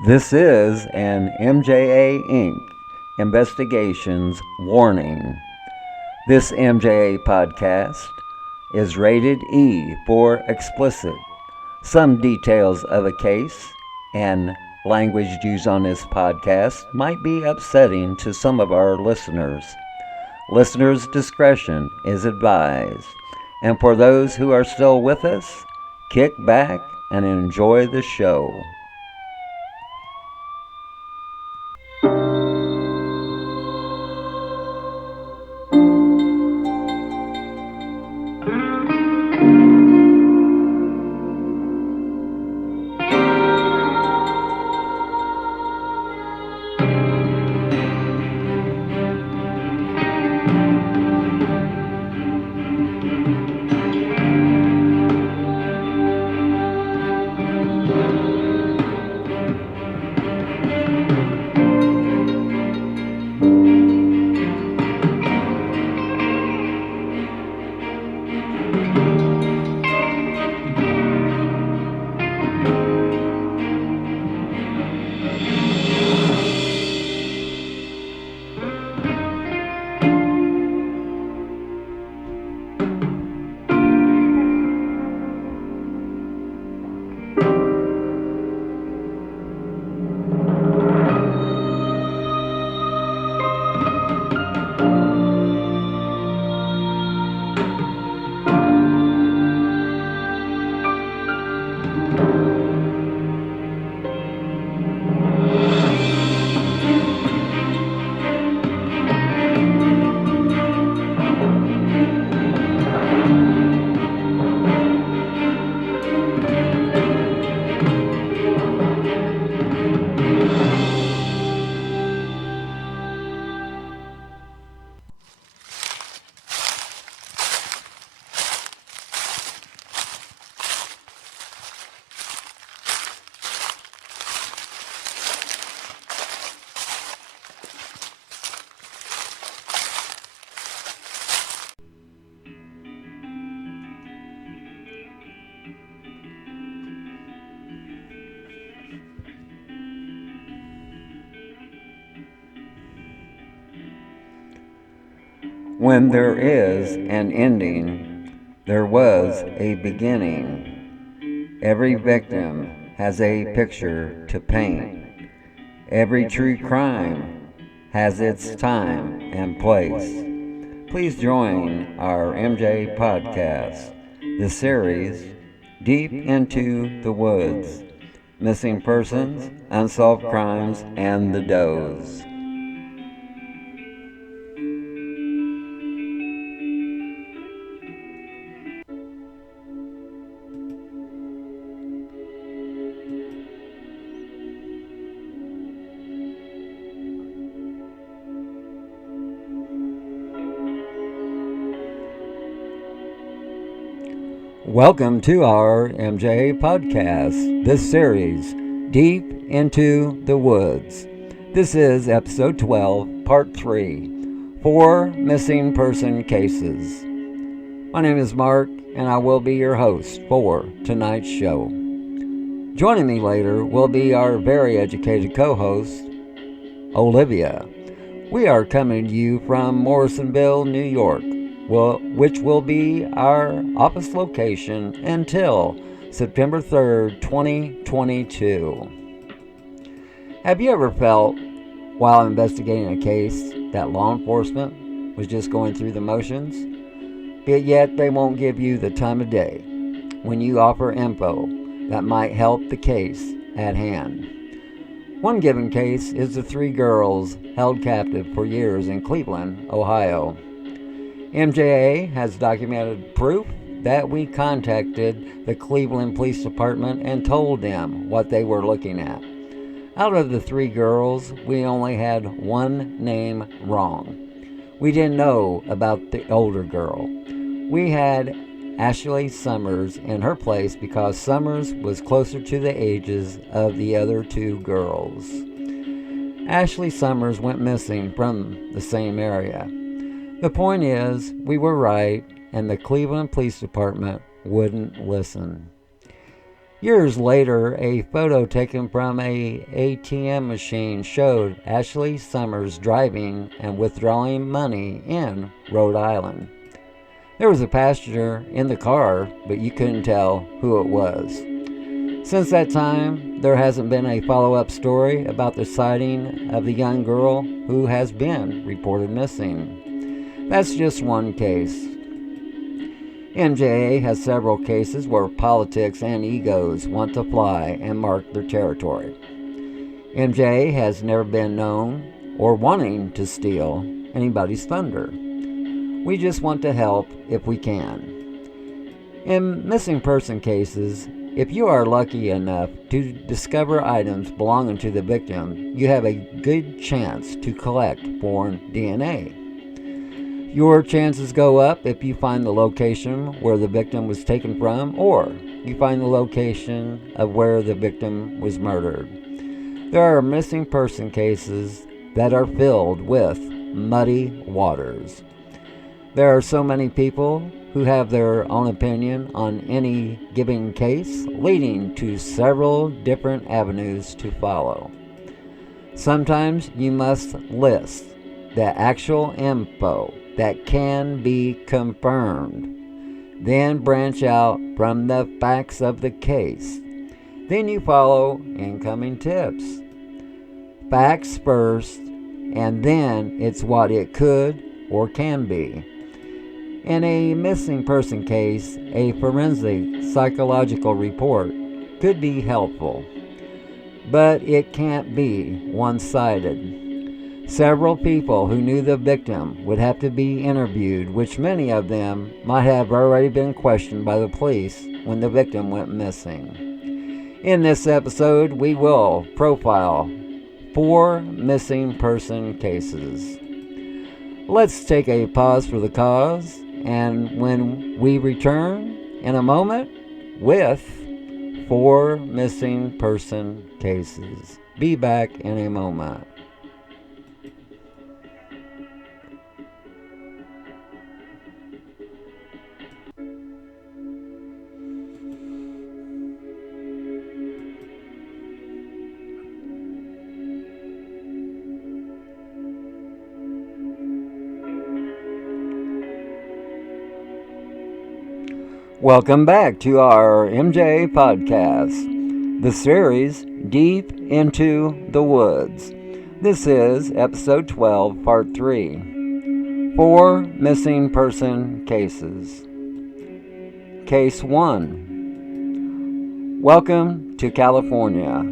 This is an MJA Inc. Investigations warning. This MJA podcast is rated E for explicit. Some details of a case and language used on this podcast might be upsetting to some of our listeners. Listeners' discretion is advised. And for those who are still with us, kick back and enjoy the show. When there is an ending, there was a beginning. Every victim has a picture to paint. Every true crime has its time and place. Please join our MJ podcast, the series Deep into the Woods, Missing Persons, Unsolved Crimes, and the Does. Welcome to our MJ podcast, this series, Deep into the Woods. This is episode 12, part 3, 4 missing person cases. My name is Mark, and I will be your host for tonight's show. Joining me later will be our very educated co-host, Olivia. We are coming to you from Morrisonville, New York, which will be our office location until September 3rd, 2022. Have you ever felt, while investigating a case, that law enforcement was just going through the motions, but yet they won't give you the time of day when you offer info that might help the case at hand? One given case is the 3 girls held captive for years in Cleveland, Ohio. MJA has documented proof that we contacted the Cleveland Police Department and told them what they were looking at. Out of the 3 girls, we only had one name wrong. We didn't know about the older girl. We had Ashley Summers in her place because Summers was closer to the ages of the other 2 girls. Ashley Summers went missing from the same area. The point is, we were right, and the Cleveland Police Department wouldn't listen. Years later, a photo taken from a ATM machine showed Ashley Summers driving and withdrawing money in Rhode Island. There was a passenger in the car, but you couldn't tell who it was. Since that time, there hasn't been a follow-up story about the sighting of the young girl who has been reported missing. That's just one case. MJA has several cases where politics and egos want to fly and mark their territory. MJA has never been known or wanting to steal anybody's thunder. We just want to help if we can. In missing person cases, if you are lucky enough to discover items belonging to the victim, you have a good chance to collect foreign DNA. Your chances go up if you find the location where the victim was taken from, or you find the location of where the victim was murdered. There are missing person cases that are filled with muddy waters. There are so many people who have their own opinion on any given case, leading to several different avenues to follow. Sometimes you must list the actual info that can be confirmed, then branch out from the facts of the case. Then you follow incoming tips. Facts first, and then it's what it could or can be. In a missing person case, a forensic psychological report could be helpful, but it can't be one-sided. Several people who knew the victim would have to be interviewed, which many of them might have already been questioned by the police when the victim went missing. In this episode, we will profile 4 missing person cases. Let's take a pause for the cause, and when we return in a moment with 4 missing person cases. Be back in a moment. Welcome back to our MJ podcast, the series Deep into the Woods. This is episode 12, part 3. 4 missing person cases. Case 1. Welcome to California.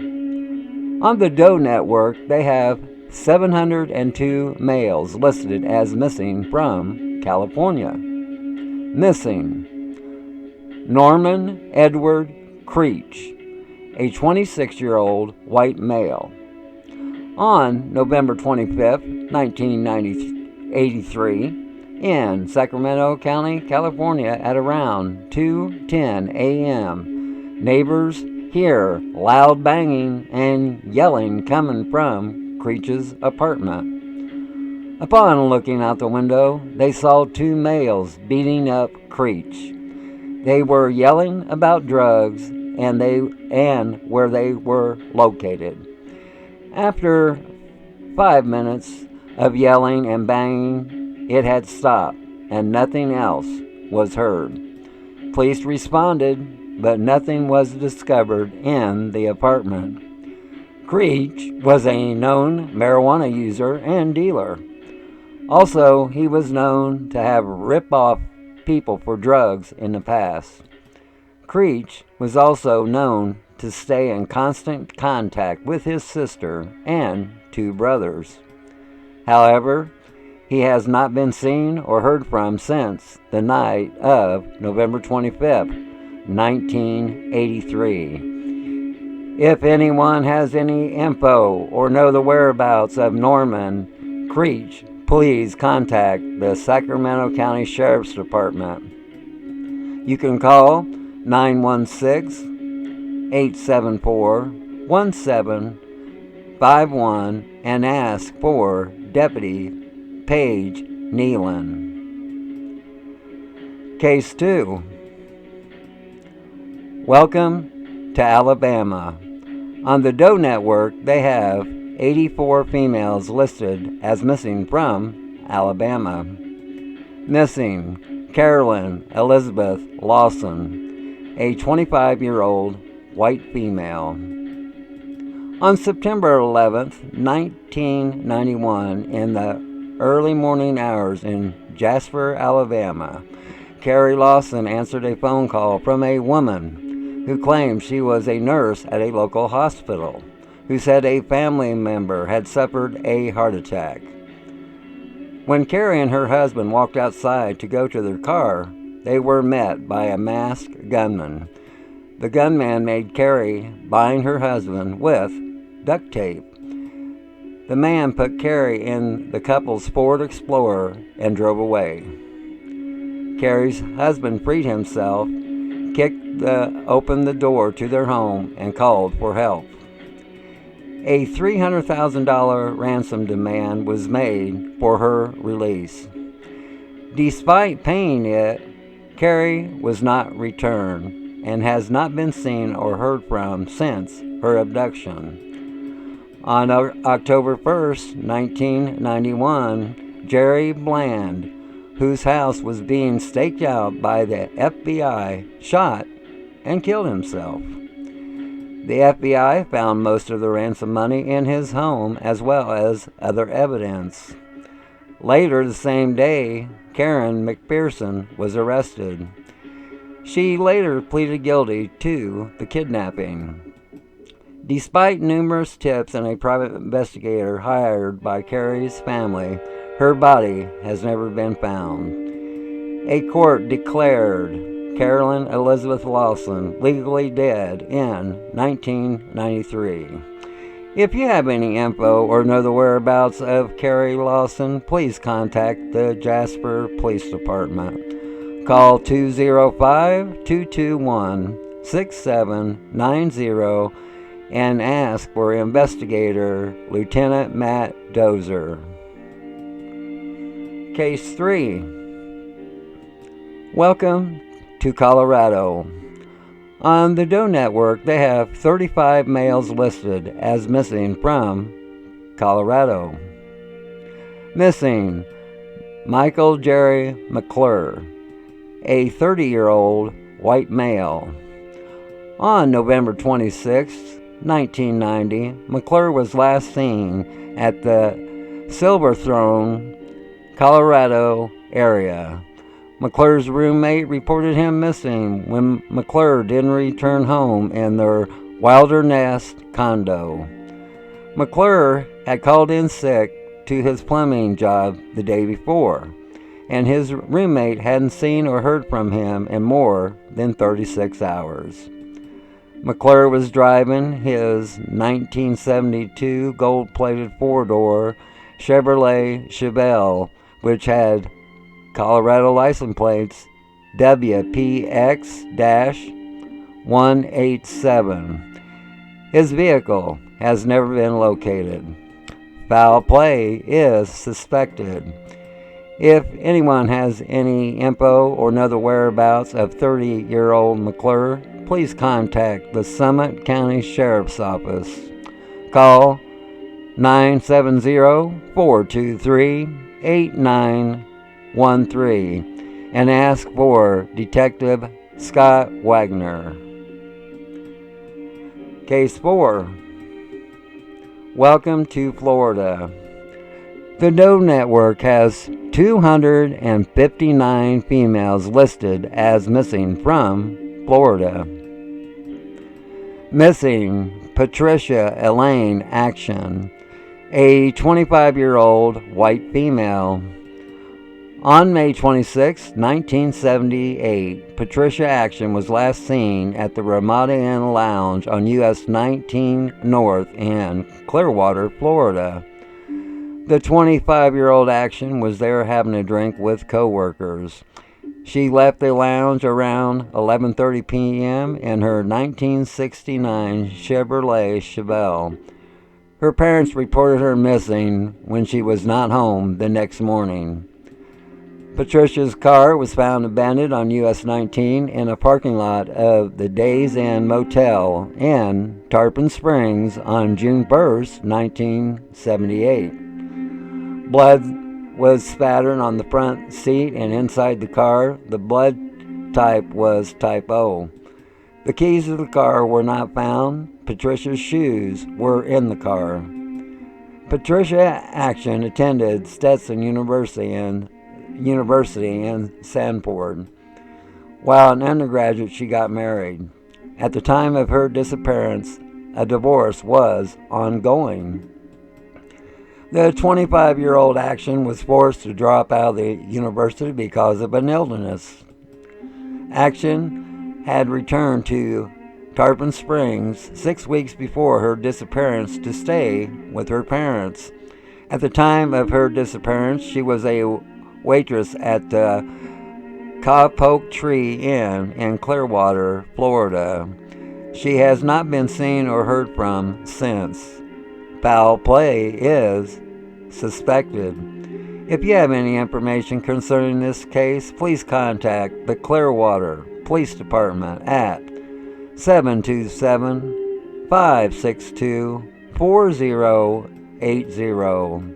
On the Doe Network, they have 702 males listed as missing from California. Missing: Norman Edward Creech, a 26-year-old white male. On November 25, 1983, in Sacramento County, California, at around 2:10 a.m., neighbors hear loud banging and yelling coming from Creech's apartment. Upon looking out the window, they saw 2 males beating up Creech. They were yelling about drugs and where they were located. After 5 minutes of yelling and banging, it had stopped and nothing else was heard. Police responded, but nothing was discovered in the apartment. Creech was a known marijuana user and dealer. Also, he was known to have ripped off people for drugs in the past. Creech was also known to stay in constant contact with his sister and 2 brothers. However, he has not been seen or heard from since the night of November 25th, 1983. If anyone has any info or know the whereabouts of Norman Creech, please contact the Sacramento County Sheriff's Department. You can call 916-874-1751 and ask for Deputy Paige Nealon. Case 2. Welcome to Alabama. On the Doe Network, they have 84 females listed as missing from Alabama. Missing: Carolyn Elizabeth Lawson, a 25-year-old white female. On September 11th, 1991, in the early morning hours in Jasper, Alabama, Carrie Lawson answered a phone call from a woman who claimed she was a nurse at a local hospital, who said a family member had suffered a heart attack. When Carrie and her husband walked outside to go to their car, they were met by a masked gunman. The gunman made Carrie bind her husband with duct tape. The man put Carrie in the couple's Ford Explorer and drove away. Carrie's husband freed himself, opened the door to their home, and called for help. A $300,000 ransom demand was made for her release. Despite paying it, Carrie was not returned and has not been seen or heard from since her abduction. On October 1st, 1991, Jerry Bland, whose house was being staked out by the FBI, shot and killed himself. The FBI found most of the ransom money in his home as well as other evidence. Later the same day, Karen McPherson was arrested. She later pleaded guilty to the kidnapping. Despite numerous tips and a private investigator hired by Carrie's family, her body has never been found. A court declared Carolyn Elizabeth Lawson legally dead in 1993. If you have any info or know the whereabouts of Carrie Lawson, please contact the Jasper Police Department. Call 205-221-6790 and ask for investigator Lieutenant Matt Dozer. Case 3. Welcome to Colorado. On the Doe Network, they have 35 males listed as missing from Colorado. Missing: Michael Jerry McClure, a 30-year-old white male. On November 26, 1990, McClure was last seen at the Silver Throne, Colorado area. McClure's roommate reported him missing when McClure didn't return home in their Wilderness condo. McClure had called in sick to his plumbing job the day before, and his roommate hadn't seen or heard from him in more than 36 hours. McClure was driving his 1972 gold-plated four-door Chevrolet Chevelle, which had Colorado license plates WPX-187. His vehicle has never been located. Foul play is suspected. If anyone has any info or know the whereabouts of 30-year-old McClure, please contact the Summit County Sheriff's Office. Call 970-423-8913 and ask for Detective Scott Wagner. Case 4. Welcome to Florida. The Doe Network has 259 females listed as missing from Florida. Missing: Patricia Elaine Action, a 25-year-old white female. On May 26, 1978, Patricia Action was last seen at the Ramada Inn Lounge on US 19 North in Clearwater, Florida. The 25-year-old Action was there having a drink with co-workers. She left the lounge around 11:30 p.m. in her 1969 Chevrolet Chevelle. Her parents reported her missing when she was not home the next morning. Patricia's car was found abandoned on US 19 in a parking lot of the Days Inn Motel in Tarpon Springs on June 1st, 1978. Blood was spattered on the front seat and inside the car. The blood type was type O. The keys to the car were not found. Patricia's shoes were in the car. Patricia Action attended Stetson University in Sanford. While an undergraduate, she got married. At the time of her disappearance, a divorce was ongoing. The 25-year-old Action was forced to drop out of the university because of an illness. Action had returned to Tarpon Springs 6 weeks before her disappearance to stay with her parents. At the time of her disappearance, she was a waitress at the Cowpoke Tree Inn in Clearwater, Florida. She has not been seen or heard from since. Foul play is suspected. If you have any information concerning this case, please contact the Clearwater Police Department at 727-562-4080.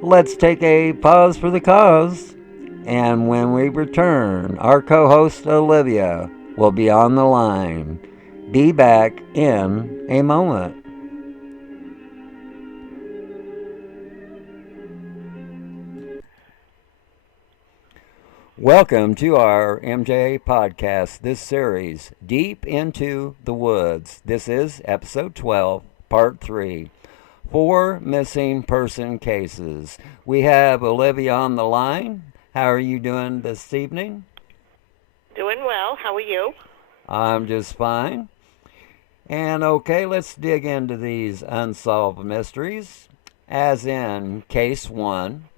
Let's take a pause for the cause, and when we return, our co-host Olivia will be on the line. Be back in a moment. Welcome to our MJ podcast, this series, Deep into the Woods. This is episode 12, part 3, 4 missing person cases. We have Olivia on the line. How are you doing this evening? Doing well. How are you? I'm just fine. And okay, let's dig into these unsolved mysteries. As in case 1.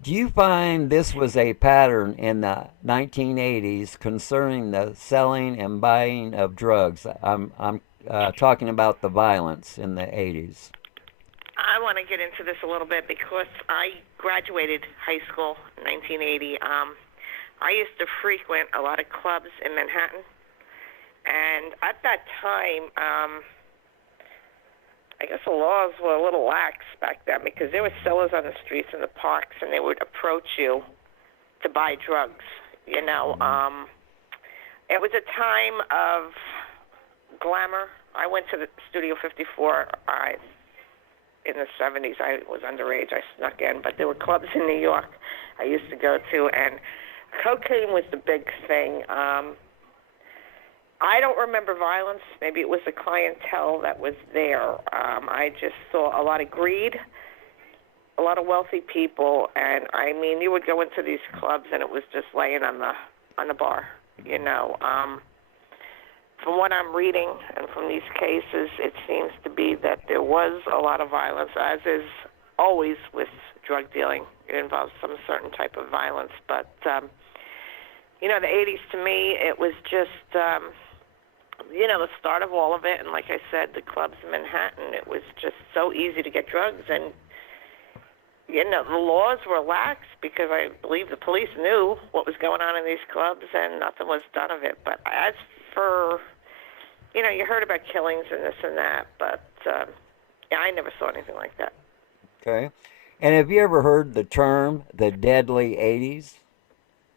Do you find this was a pattern in the 1980s concerning the selling and buying of drugs? I'm talking about the violence in the 80s. I want to get into this a little bit because I graduated high school in 1980. I used to frequent a lot of clubs in Manhattan, and at that time, I guess the laws were a little lax back then because there were sellers on the streets and the parks, and they would approach you to buy drugs. It was a time of glamour. I went to the Studio 54 in the 70s. I was underage. I snuck in, but there were clubs in New York I used to go to, and cocaine was the big thing. I don't remember violence. Maybe it was the clientele that was there. I just saw a lot of greed, a lot of wealthy people, and I mean, you would go into these clubs and it was just laying on the bar. From what I'm reading and from these cases, it seems to be that there was a lot of violence, as is always with drug dealing. It involves some certain type of violence, but the 80s to me, it was just the start of all of it. And like I said, the clubs in Manhattan, it was just so easy to get drugs. And, the laws were lax because I believe the police knew what was going on in these clubs and nothing was done of it. But as for, you heard about killings and this and that, but, I never saw anything like that. Okay. And have you ever heard the term the deadly 80s?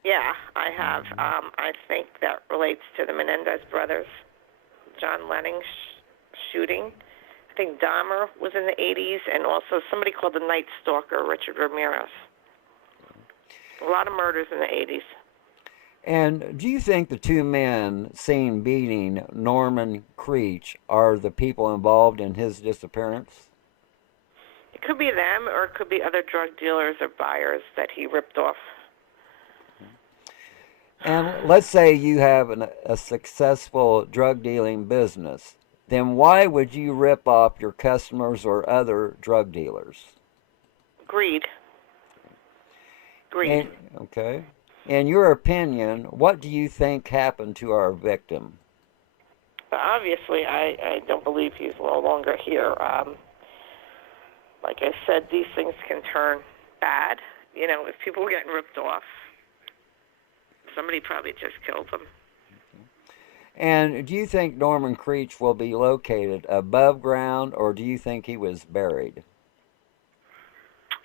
Yeah, I have. I think that relates to the Menendez brothers, John Lennon shooting. I think Dahmer was in the 80s, and also somebody called the Night Stalker, Richard Ramirez. A lot of murders in the 80s. And do you think the two men seen beating Norman Creech are the people involved in his disappearance? It could be them, or it could be other drug dealers or buyers that he ripped off. And let's say you have a successful drug dealing business. Then why would you rip off your customers or other drug dealers? Greed. Okay. In your opinion, what do you think happened to our victim? Obviously, I don't believe he's no longer here. Like I said, these things can turn bad. if people were getting ripped off, somebody probably just killed them. And do you think Norman Creech will be located above ground, or do you think he was buried?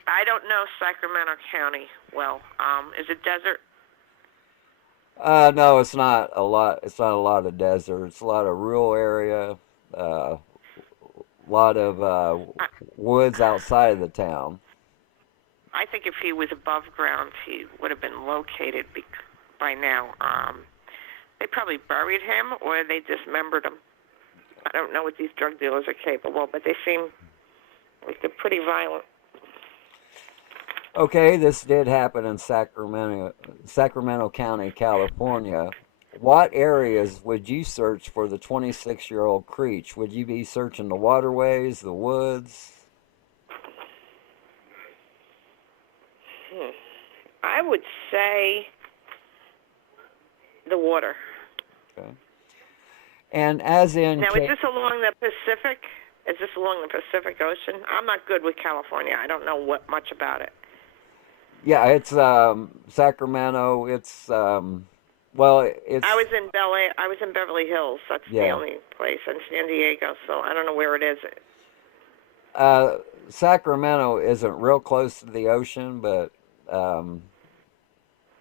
I don't know Sacramento County well. Is it desert? No, it's not a lot. It's not a lot of desert. It's a lot of rural area. A lot of woods outside of the town. I think if he was above ground, he would have been located by now. They probably buried him, or they dismembered him. I don't know what these drug dealers are capable, but they seem like they're pretty violent. Okay, this did happen in Sacramento County, California. What areas would you search for the 26-year-old Creech? Would you be searching the waterways, the woods? I would say the water. Okay. And as in... Now, is this along the Pacific? Is this along the Pacific Ocean? I'm not good with California. I don't know much about it. Yeah, it's Sacramento. It's it's. I was in Beverly Hills. That's the only place in San Diego. So I don't know where it is. Sacramento isn't real close to the ocean, but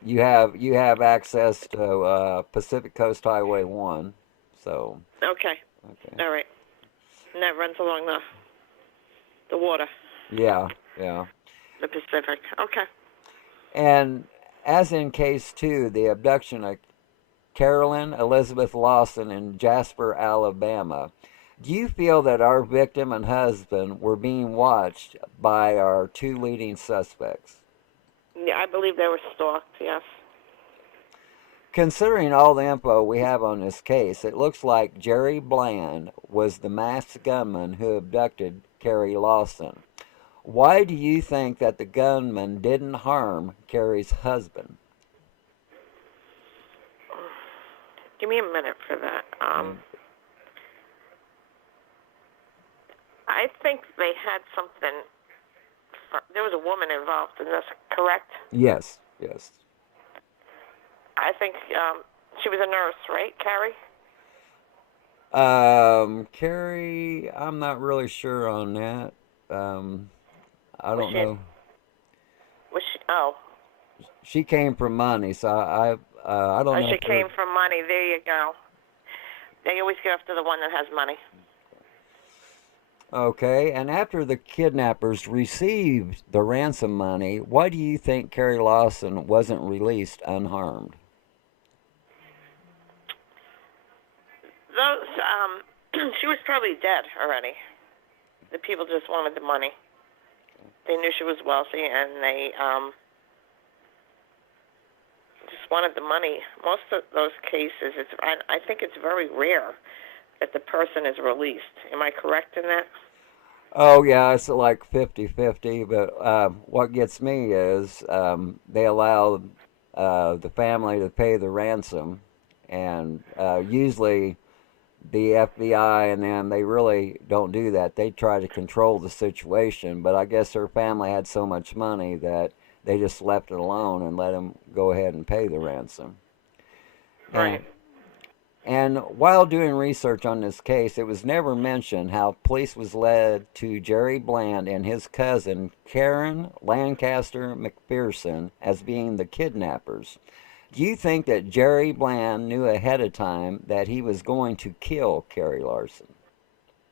you have access to Pacific Coast Highway 1. So. Okay. All right. And that runs along the water. Yeah. The Pacific. Okay. And as in case 2, the abduction of Carolyn Elizabeth Lawson in Jasper, Alabama, do you feel that our victim and husband were being watched by our 2 leading suspects? Yeah, I believe they were stalked, yes. Considering all the info we have on this case, it looks like Jerry Bland was the masked gunman who abducted Carrie Lawson. Why do you think that the gunman didn't harm Carrie's husband? Give me a minute for that. I think they had something. There was a woman involved in this, correct? Yes. I think she was a nurse, right, Carrie? Carrie, I'm not really sure on that. I don't know. Was she? Oh. She came from money, so I don't know. She came from money. There you go. They always go after the one that has money. Okay, and after the kidnappers received the ransom money, why do you think Carrie Lawson wasn't released unharmed? She was probably dead already. The people just wanted the money. They knew she was wealthy, and they just wanted the money. Most of those cases, I think it's very rare that the person is released. Am I correct in that? Oh, yeah, it's like 50-50, but what gets me is they allow the family to pay the ransom, and usually the FBI and them, they really don't do that. They try to control the situation, but I guess her family had so much money that they just left it alone and let them go ahead and pay the ransom. Right. And while doing research on this case, it was never mentioned how police was led to Jerry Bland and his cousin, Karen Lancaster McPherson, as being the kidnappers. Do you think that Jerry Bland knew ahead of time that he was going to kill Carrie Lawson?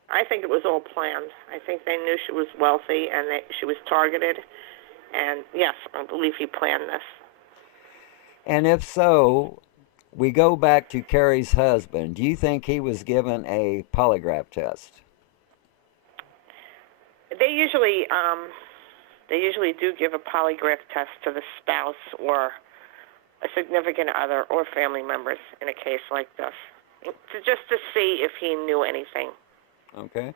I think it was all planned. I think they knew she was wealthy and that she was targeted. And yes, I believe he planned this. And if so, we go back to Carrie's husband. Do you think he was given a polygraph test? They usually do give a polygraph test to the spouse or a significant other or family members in a case like this, just to see if he knew anything. Okay.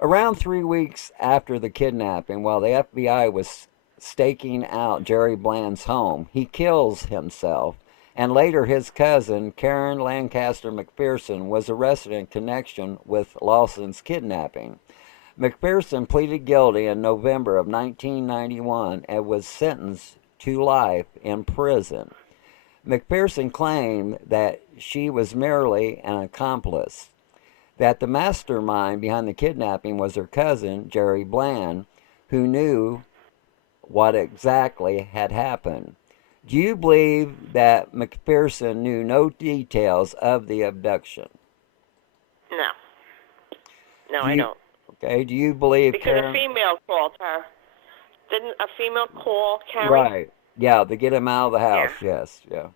Around 3 weeks after the kidnapping, while the FBI was staking out Jerry Bland's home, he kills himself, and later his cousin, Karen Lancaster McPherson, was arrested in connection with Lawson's kidnapping. McPherson pleaded guilty in November of 1991 and was sentenced to life in prison. McPherson claimed that she was merely an accomplice, that the mastermind behind the kidnapping was her cousin, Jerry Bland, who knew what exactly had happened. Do you believe that McPherson knew no details of the abduction? No. No, Do I you, don't. okay, do you believe Because Karen? a female called her. Didn't a female call Carrie? Right. Yeah, to get him out of the Yeah. house, yes, yeah.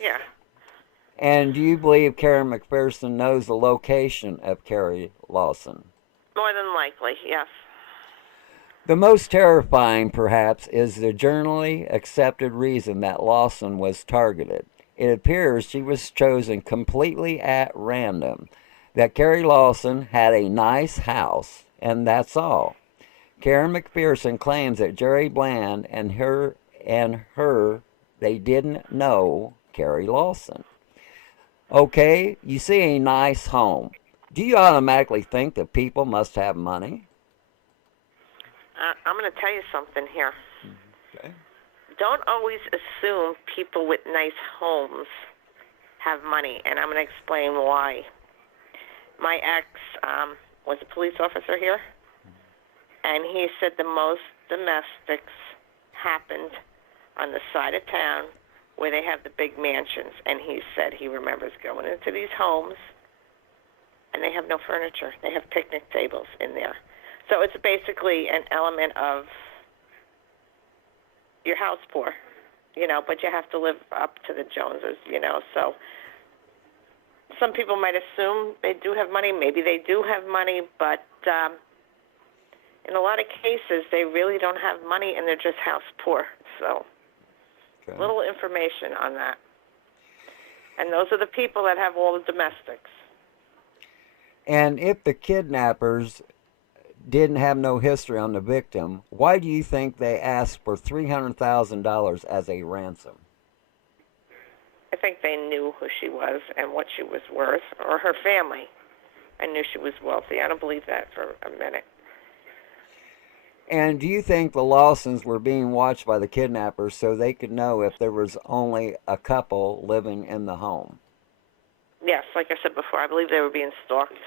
Yeah. And do you believe Karen McPherson knows the location of Carrie Lawson? More than likely, yes. The most terrifying, perhaps, is the generally accepted reason that Lawson was targeted. It appears she was chosen completely at random, that Carrie Lawson had a nice house, and that's all. Karen McPherson claims that Jerry Bland and her they didn't know Carrie Lawson. Okay, you see a nice home. Do you automatically think that people must have money? I'm going to tell you something here. Okay. Don't always assume people with nice homes have money, and I'm going to explain why. My ex was a police officer here, and he said the most domestics happened on the side of town where they have the big mansions, and he said he remembers going into these homes, and they have no furniture. They have picnic tables in there. So it's basically an element of your house poor, but you have to live up to the Joneses, So some people might assume they do have money. Maybe they do have money, but in a lot of cases, they really don't have money and they're just house poor. So Okay. little information on that. And those are the people that have all the domestics. And if the kidnappers didn't have no history on the victim, why do you think they asked for $300,000 as a ransom? I think they knew who she was and what she was worth, or her family. I knew she was wealthy. I don't believe that for a minute. And do you think the Lawsons were being watched by the kidnappers so they could know if there was only a couple living in the home? Yes, like I said before, I believe they were being stalked.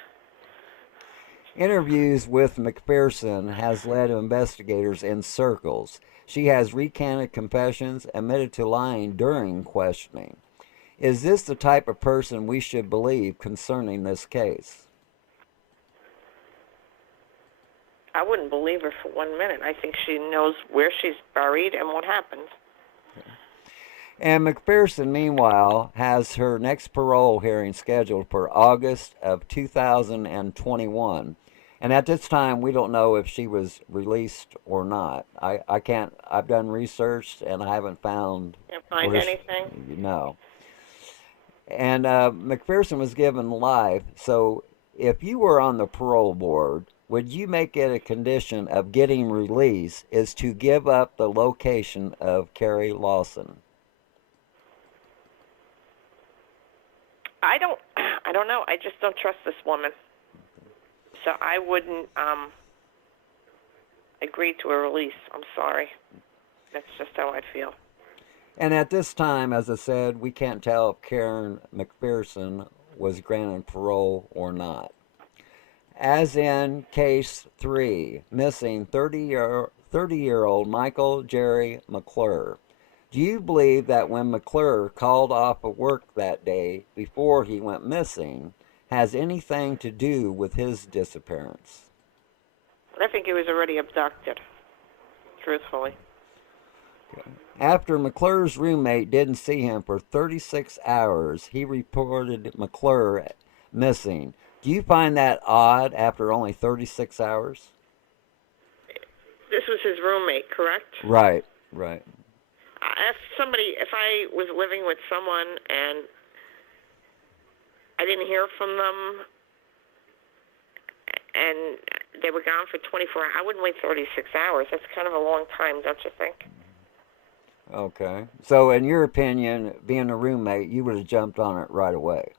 Interviews with McPherson has led investigators in circles. She has recanted confessions, admitted to lying during questioning. Is this the type of person we should believe concerning this case? I wouldn't believe her for 1 minute. I think she knows where she's buried and what happened. And McPherson, meanwhile, has her next parole hearing scheduled for August of 2021. And at this time, we don't know if she was released or not. I can't, I've done research and I haven't found. Can't find anything? No. And McPherson was given life. So if you were on the parole board, would you make it a condition of getting release is to give up the location of Carrie Lawson? I don't know. I just don't trust this woman. So I wouldn't agree to a release. I'm sorry. That's just how I feel. And at this time, as I said, we can't tell if Karen McPherson was granted parole or not. As in case 3, missing 30-year-old Michael Jerry McClure. Do you believe that when McClure called off of work that day before he went missing has anything to do with his disappearance? I think he was already abducted, truthfully. Okay. After McClure's roommate didn't see him for 36 hours, he reported McClure missing. Do you find that odd after only 36 hours? This was his roommate, correct? Right. If I was living with someone and I didn't hear from them and they were gone for 24 hours, I wouldn't wait 36 hours. That's kind of a long time, don't you think? Okay. So in your opinion, being a roommate, you would have jumped on it right away?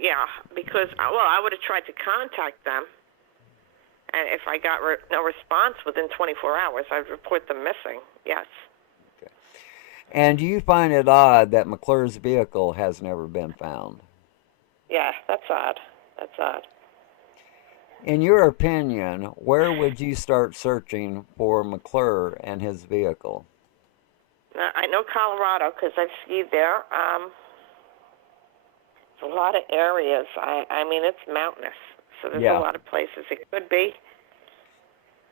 Yeah, because, I would have tried to contact them, and if I got no response within 24 hours, I'd report them missing, yes. Okay. And do you find it odd that McClure's vehicle has never been found? Yeah, that's odd. That's odd. In your opinion, where would you start searching for McClure and his vehicle? I know Colorado because I've skied there. There's a lot of areas. I mean, it's mountainous, so there's a lot of places it could be.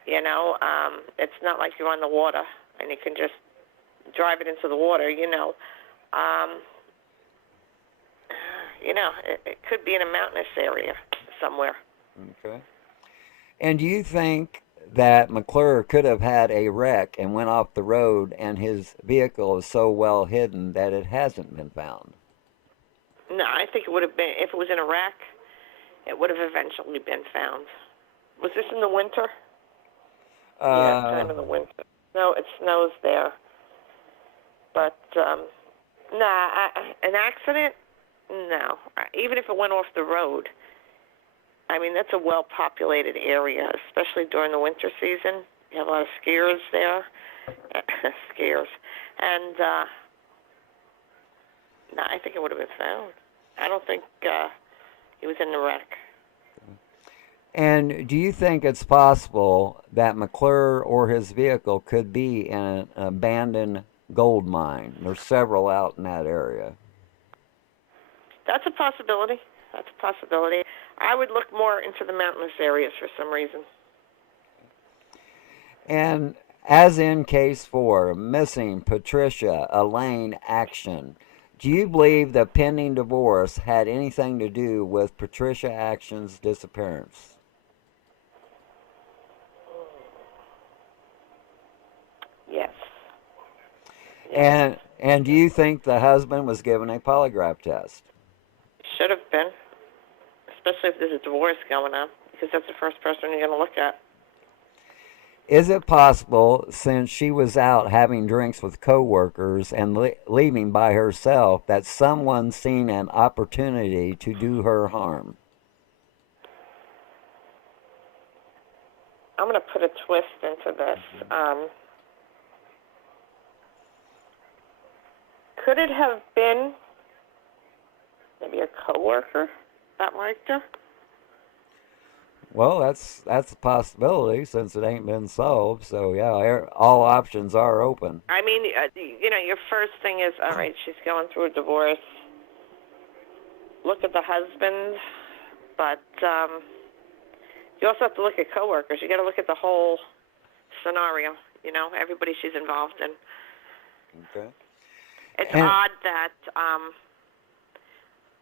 You know, it's not like you're on the water and you can just drive it into the water. It could be in a mountainous area somewhere. Okay. And do you think that McClure could have had a wreck and went off the road and his vehicle is so well hidden that it hasn't been found? No, I think it would have been, if it was in Iraq, it would have eventually been found. Was this in the winter? Yeah, time in the winter. No, it snows there. But, an accident? No. Even if it went off the road, I mean, that's a well-populated area, especially during the winter season. You have a lot of skiers there. Skiers. And, no, I think it would have been found. I don't think he was in the wreck. And do you think it's possible that McClure or his vehicle could be in an abandoned gold mine? There's several out in that area. That's a possibility. That's a possibility. I would look more into the mountainous areas for some reason. And as in case 4, missing Patricia Elaine Action, do you believe the pending divorce had anything to do with Patricia Action's disappearance? Yes. And do you think the husband was given a polygraph test? Should have been, especially if there's a divorce going on, because that's the first person you're going to look at. Is it possible, since she was out having drinks with coworkers and leaving by herself, that someone seen an opportunity to do her harm? I'm going to put a twist into this. Could it have been maybe a coworker that liked her? Well, that's a possibility since it ain't been solved. So yeah, all options are open. I mean, your first thing is, all right, she's going through a divorce. Look at the husband, but you also have to look at coworkers. You got to look at the whole scenario. Everybody she's involved in. Okay. It's odd that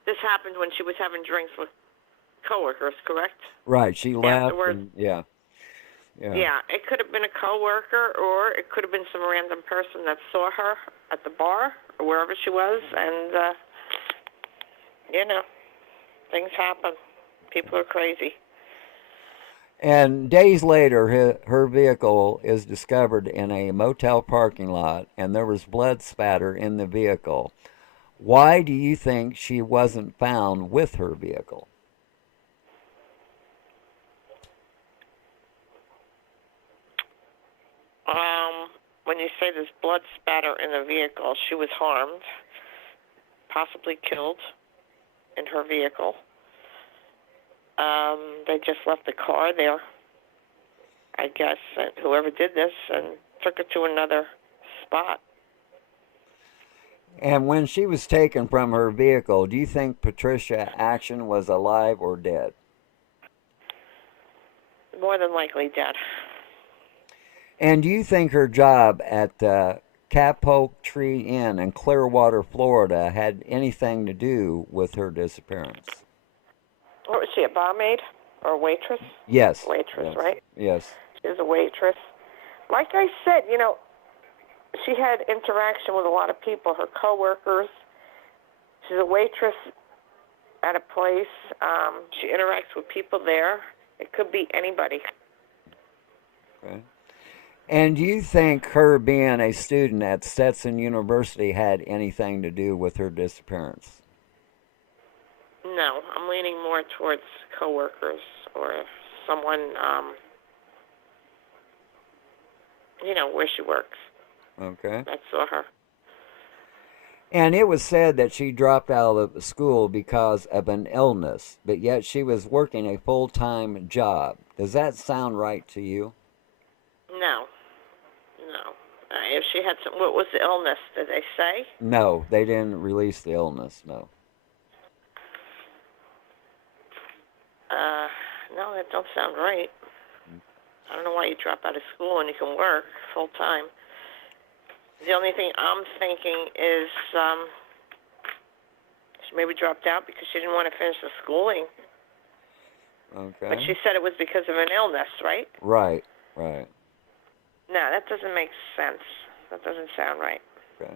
this happened when she was having drinks with coworkers, correct? Right. She left. Afterwards. Yeah. Yeah. It could have been a coworker, or it could have been some random person that saw her at the bar or wherever she was, and things happen. People are crazy. And days later, her vehicle is discovered in a motel parking lot, and there was blood spatter in the vehicle. Why do you think she wasn't found with her vehicle? When you say there's blood spatter in the vehicle, she was harmed, possibly killed in her vehicle. They just left the car there, I guess, and whoever did this, and took her to another spot. And when she was taken from her vehicle, do you think Patricia Action was alive or dead? More than likely dead. And do you think her job at the Capote Tree Inn in Clearwater, Florida, had anything to do with her disappearance? What was she, a barmaid or a waitress? Yes. Waitress, yes. right? Yes. She was a waitress. Like I said, she had interaction with a lot of people, her coworkers. She's a waitress at a place. She interacts with people there. It could be anybody. Okay. And do you think her being a student at Stetson University had anything to do with her disappearance? No, I'm leaning more towards coworkers or someone, where she works. Okay. I saw her. And it was said that she dropped out of school because of an illness, but yet she was working a full-time job. Does that sound right to you? No. If she had what was the illness? Did they say? No, they didn't release the illness, no. No, that don't sound right. I don't know why you drop out of school and you can work full time. The only thing I'm thinking is she maybe dropped out because she didn't want to finish the schooling. Okay. But she said it was because of an illness, right? Right. No, that doesn't make sense. That doesn't sound right. Okay.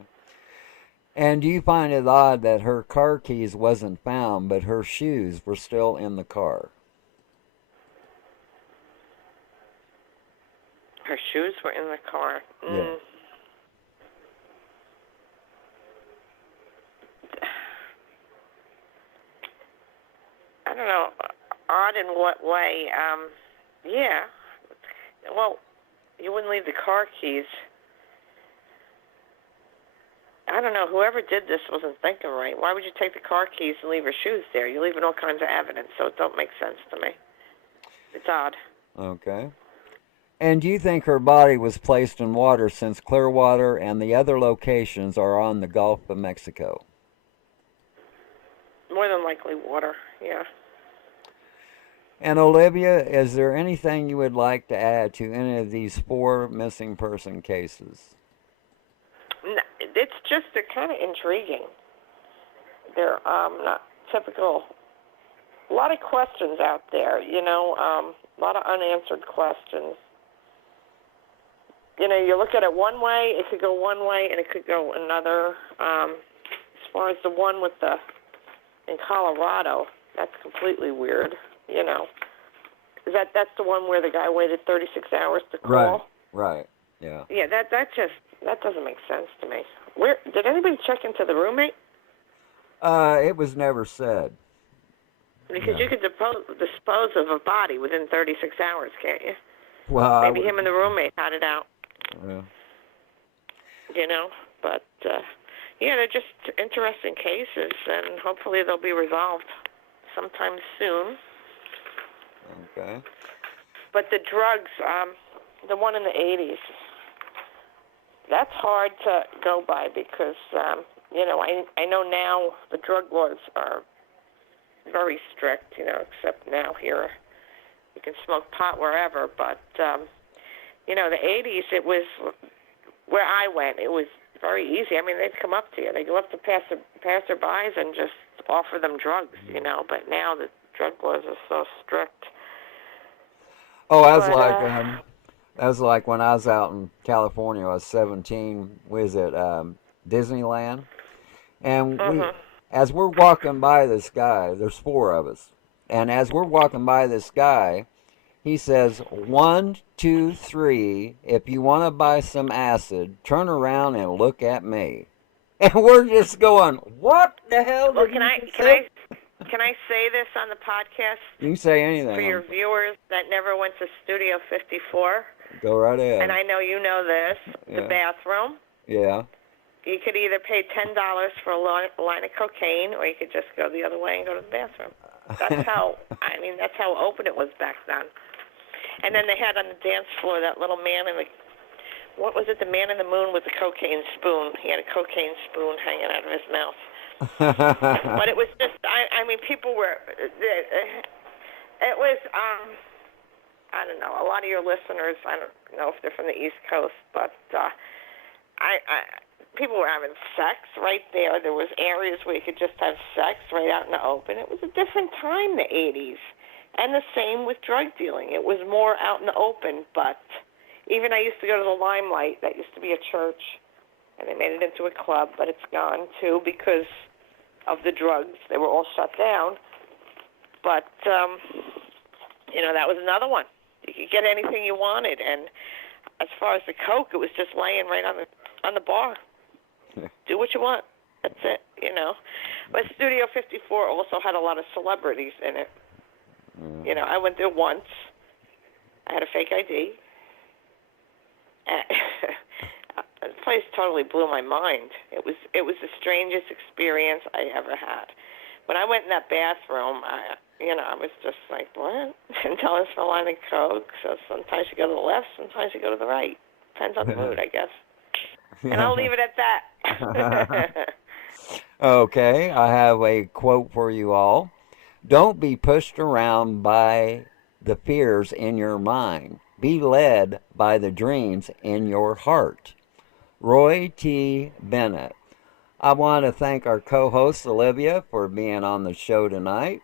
And do you find it odd that her car keys wasn't found, but her shoes were still in the car? Her shoes were in the car. Yeah. I don't know. Odd in what way? Yeah. Well, you wouldn't leave the car keys. I don't know. Whoever did this wasn't thinking right. Why would you take the car keys and leave her shoes there? You're leaving all kinds of evidence, so it don't make sense to me. It's odd. Okay. And do you think her body was placed in water since Clearwater and the other locations are on the Gulf of Mexico? More than likely water, yeah. And Olivia, is there anything you would like to add to any of these 4 missing person cases? No, it's just they're kind of intriguing. They're not typical. A lot of questions out there, a lot of unanswered questions. You look at it one way, it could go one way, and it could go another. As far as the one in Colorado, that's completely weird. That's the one where the guy waited 36 hours to call. Right. Yeah. Yeah, that doesn't make sense to me. Where did anybody check into the roommate? It was never said. Because you could dispose of a body within 36 hours, can't you? Well, maybe him and the roommate had it out. Yeah. But they're just interesting cases, and hopefully they'll be resolved sometime soon. Okay. But the drugs, the one in the 80s, that's hard to go by because, I know now the drug laws are very strict, except now here you can smoke pot wherever. But, the 80s, it was, where I went, it was very easy. I mean, they'd come up to you. They'd go up to passerbys and just offer them drugs, But now the drug laws are so strict. Oh, that was like when I was out in California. I was 17. Was it Disneyland? And as we're walking by this guy, there's 4 of us, and as we're walking by this guy, he says, 1, 2, 3. If you want to buy some acid, turn around and look at me. And we're just going, what the hell? Well, can I say this on the podcast? You can say anything. For your viewers that never went to Studio 54. Go right ahead. And I know you know this. Yeah. The bathroom. Yeah. You could either pay $10 for a line of cocaine, or you could just go the other way and go to the bathroom. That's how open it was back then. And then they had on the dance floor that little man what was it, the man in the moon with the cocaine spoon. He had a cocaine spoon hanging out of his mouth. But it was just, people were, it was, I don't know, a lot of your listeners, I don't know if they're from the East Coast, but people were having sex right there. There was areas where you could just have sex right out in the open. It was a different time, the 80s. And the same with drug dealing. It was more out in the open, but even I used to go to the Limelight. That used to be a church, and they made it into a club, but it's gone, too, because of the drugs. They were all shut down. But, that was another one. You could get anything you wanted, and as far as the coke, it was just laying right on the bar. Do what you want. That's it, But Studio 54 also had a lot of celebrities in it. You know, I went there once. I had a fake ID. The place totally blew my mind. It was the strangest experience I ever had. When I went in that bathroom, I was just like, what? Until it's for a line of coke. So sometimes you go to the left, sometimes you go to the right. Depends on the mood, I guess. And I'll leave it at that. Okay, I have a quote for you all. Don't be pushed around by the fears in your mind. Be led by the dreams in your heart. Roy T. Bennett. I want to thank our co-host Olivia for being on the show tonight.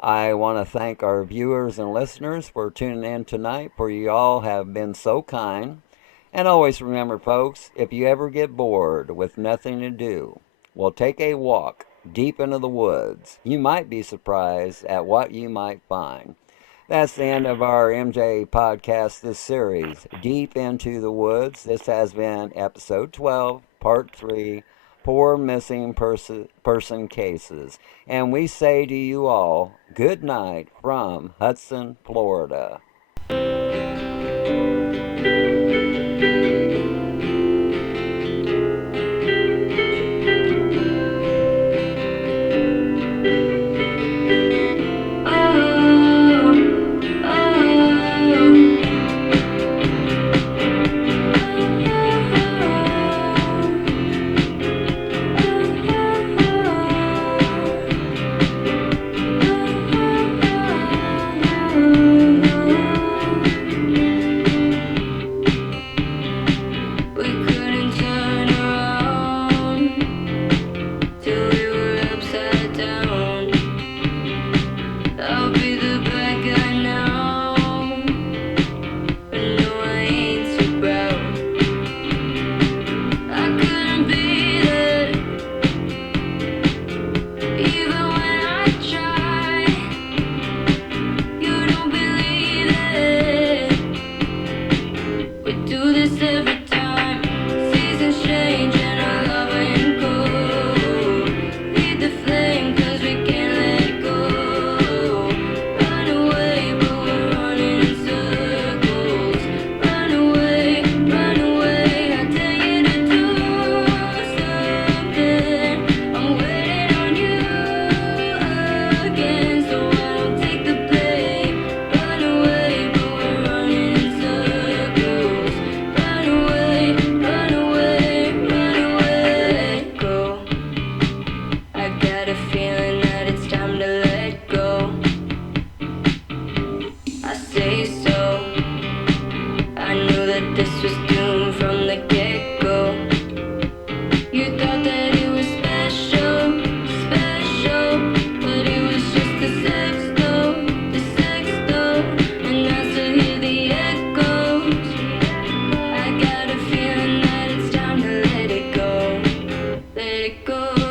I want to thank our viewers and listeners for tuning in tonight, for you all have been so kind. And always remember, folks, if you ever get bored with nothing to do, well, take a walk deep into the woods. You might be surprised at what you might find. That's the end of our MJ podcast, this series, Deep Into the Woods. This has been episode 12, part 3, 4 missing person cases. And we say to you all, good night from Hudson, Florida. Let it go.